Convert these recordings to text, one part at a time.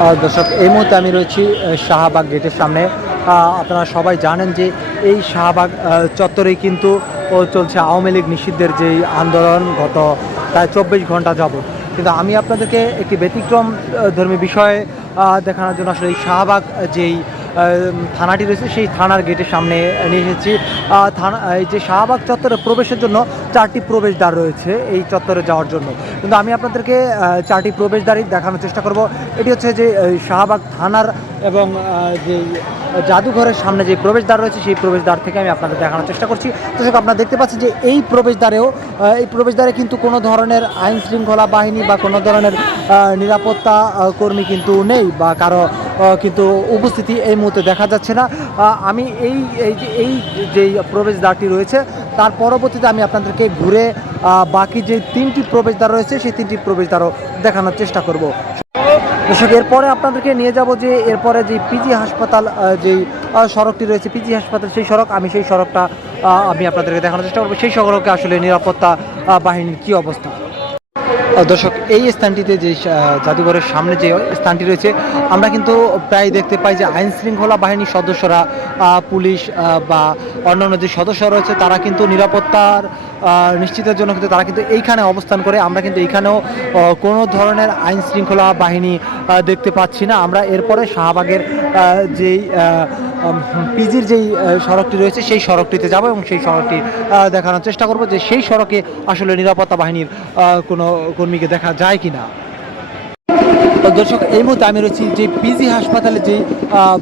দর্শক, এই মুহূর্তে আমি রয়েছি শাহবাগ গেটের সামনে। আপনারা সবাই জানেন যে এই শাহবাগ চত্বরেই কিন্তু চলছে আওয়ামী লীগ নিষিদ্ধের যেই আন্দোলন গত প্রায় 24 ঘন্টা যাবত। কিন্তু আমি আপনাদেরকে একটি ব্যতিক্রম ধর্মী বিষয়ে দেখানোর জন্য আসলে এই শাহবাগ যেই থানাটি রয়েছে সেই থানার গেটের সামনে নিয়ে এসেছি। এই যে শাহবাগ চত্বরে প্রবেশের জন্য 4টি প্রবেশদ্বার রয়েছে এই চত্বরে যাওয়ার জন্য। কিন্তু আমি আপনাদেরকে 4টি প্রবেশদ্বারই দেখানোর চেষ্টা করব। এটি হচ্ছে যে শাহবাগ থানার এবং যে জাদুঘরের সামনে যে প্রবেশদ্বার রয়েছে সেই প্রবেশদ্বার থেকে আমি আপনাদের দেখানোর চেষ্টা করছি। দর্শক, আপনারা দেখতে পাচ্ছেন যে এই প্রবেশদ্বারে কিন্তু কোনো ধরনের আইন শৃঙ্খলা বাহিনী বা কোনো ধরনের নিরাপত্তা কর্মী কিন্তু নেই বা কারো কিন্তু উপস্থিতি এই মুহূর্তে দেখা যাচ্ছে না। আমি এই যে প্রবেশদ্বারটি রয়েছে তার পরবর্তীতে আমি আপনাদেরকে ঘুরে বাকি যে 3টি প্রবেশদ্বার রয়েছে সেই 3টি প্রবেশদ্বারও দেখানোর চেষ্টা করব। দর্শক, এরপরে আপনাদেরকে নিয়ে যাব যে এরপরে যে পিজি হাসপাতাল যেই সড়কটি রয়েছে পিজি হাসপাতাল সেই সড়ক, আমি সেই সড়কটা আমি আপনাদেরকে দেখানোর চেষ্টা করবো সেই সড়কে আসলে নিরাপত্তা বাহিনীর কী অবস্থা। দর্শক, এই স্থানটিতে যে জাদুঘরের সামনে যে স্থানটি রয়েছে আমরা কিন্তু প্রায় দেখতে পাই যে আইন শৃঙ্খলা বাহিনীর সদস্যরা, পুলিশ বা অন্যান্য যে সদস্যরা রয়েছে তারা কিন্তু নিরাপত্তার নিশ্চিতের জন্য কিন্তু তারা কিন্তু এইখানে অবস্থান করে। আমরা কিন্তু এইখানেও কোনো ধরনের আইন শৃঙ্খলা বাহিনী দেখতে পাচ্ছি না। আমরা এরপরে শাহবাগের যেই পিজির যেই সড়কটি রয়েছে সেই সড়কটিতে যাব এবং সেই সড়কটি দেখানোর চেষ্টা করব যে সেই সড়কে আসলে নিরাপত্তা বাহিনীর কোনো কর্মীকে দেখা যায় কিনা। দর্শক, এই মুহূর্তে আমি রয়েছি যে পিজি হাসপাতালে যে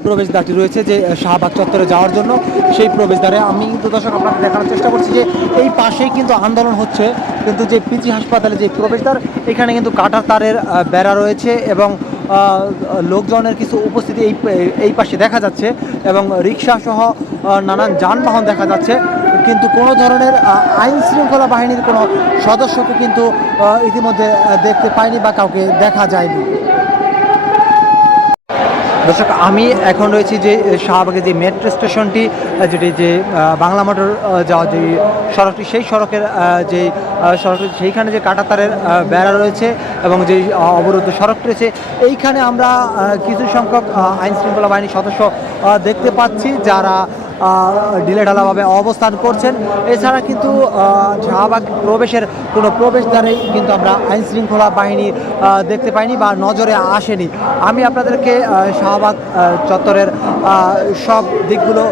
প্রবেশদ্বারটি রয়েছে যে শাহবাগ চত্বরে যাওয়ার জন্য সেই প্রবেশদ্বারে আমি কিন্তু দর্শক আপনাকে দেখানোর চেষ্টা করছি যে এই পাশেই কিন্তু আন্দোলন হচ্ছে, কিন্তু যে পিজি হাসপাতালে যে প্রবেশদ্বার এখানে কিন্তু কাঁটার তারের বেড়া রয়েছে এবং লোকজনের কিছু উপস্থিতি এই পাশে দেখা যাচ্ছে এবং রিক্সা সহ নানান যানবাহন দেখা যাচ্ছে, কিন্তু কোনো ধরনের আইন শৃঙ্খলা বাহিনীর কোনো সদস্যকে কিন্তু ইতিমধ্যে দেখতে পাইনি বা কাউকে দেখা যায়নি। দর্শক, আমি এখন রয়েছি যে শাহবাগে যে মেট্রো স্টেশনটি যেটি যে বাংলা মোটর যাওয়া যে সড়কটি সেই সড়কের যে সড়কটি সেইখানে যে কাঁটাতারের বেড়া রয়েছে এবং যে অবরুদ্ধ সড়কটি রয়েছে এইখানে আমরা কিছু সংখ্যক আইন শৃঙ্খলা বাহিনীর সদস্য দেখতে পাচ্ছি যারা ঢিলেঢালাভাবে অবস্থান করছেন। এছাড়া কিন্তু শাহবাগ প্রবেশের কোনো প্রবেশদ্বারেই কিন্তু আমরা আইন শৃঙ্খলা বাহিনী দেখতে পাইনি বা নজরে আসেনি। আমি আপনাদেরকে শাহবাগ চত্বরের সব দিকগুলো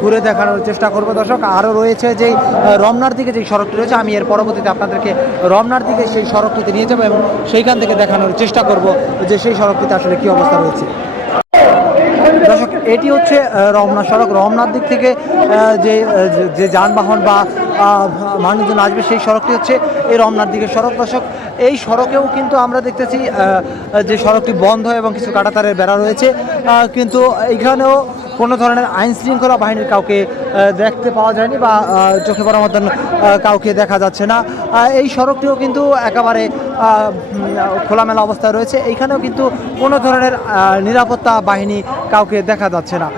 ঘুরে দেখানোর চেষ্টা করব। দর্শক, আরও রয়েছে যেই রমনার দিকে যেই সড়কটি রয়েছে আমি এর পরবর্তীতে আপনাদেরকে রমনার দিকে সেই সড়কটিতে নিয়ে যাবো এবং সেইখান থেকে দেখানোর চেষ্টা করব যে সেই সড়কটিতে আসলে কী অবস্থা রয়েছে। দর্শক, এটি হচ্ছে রমনা সড়ক। রমনার দিক থেকে যে যানবাহন বা মানুষজন আসবে সেই সড়কটি হচ্ছে এই রমনার দিকের সড়ক। দর্শক, এই সড়কেও কিন্তু আমরা দেখতেছি যে সড়কটি বন্ধ এবং কিছু কাঁটাতারের বেড়া রয়েছে, কিন্তু এইখানেও কোনো ধরনের আইন শৃঙ্খলা বাহিনীর কাউকে দেখতে পাওয়া যায়নি বা চোখে পড়ার মতন কাউকে দেখা যাচ্ছে না। এই সড়কটিও কিন্তু একেবারে খোলামেলা অবস্থায় রয়েছে, এইখানেও কিন্তু কোনো ধরনের নিরাপত্তা বাহিনী কাউকে দেখা যাচ্ছে না।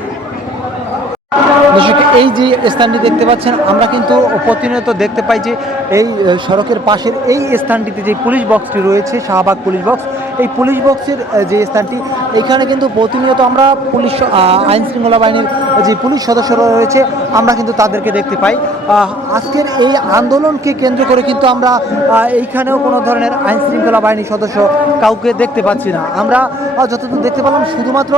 দর্শক, এই যে স্থানটি দেখতে পাচ্ছেন আমরা কিন্তু প্রতিনিয়ত দেখতে পাই যে এই সড়কের পাশের এই স্থানটিতে যে পুলিশ বক্সটি রয়েছে শাহবাগ পুলিশ বক্স, এই পুলিশ বক্সের যে স্থানটি এখানে কিন্তু প্রতিনিয়ত আমরা পুলিশ আইন শৃঙ্খলা বাহিনীর যে পুলিশ সদস্যরা রয়েছে আমরা কিন্তু তাদেরকে দেখতে পাই। আজকের এই আন্দোলনকে কেন্দ্র করে কিন্তু আমরা এইখানেও কোনো ধরনের আইন শৃঙ্খলা বাহিনীর সদস্য কাউকে দেখতে পাচ্ছি না। আমরা যতদূর দেখতে পেলাম শুধুমাত্র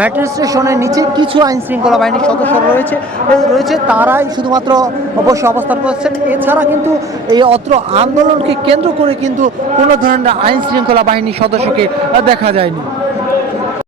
মেট্রো স্টেশনের নিচে কিছু আইন শৃঙ্খলা বাহিনীর সদস্যরা রয়েছে তারাই শুধুমাত্র অবশ্যই অবস্থান করছেন। এছাড়া কিন্তু এই অত্র আন্দোলনকে কেন্দ্র করে কিন্তু কোনো ধরনের আইন শৃঙ্খলা বাহিনীর সদস্যকে দেখা যায়নি।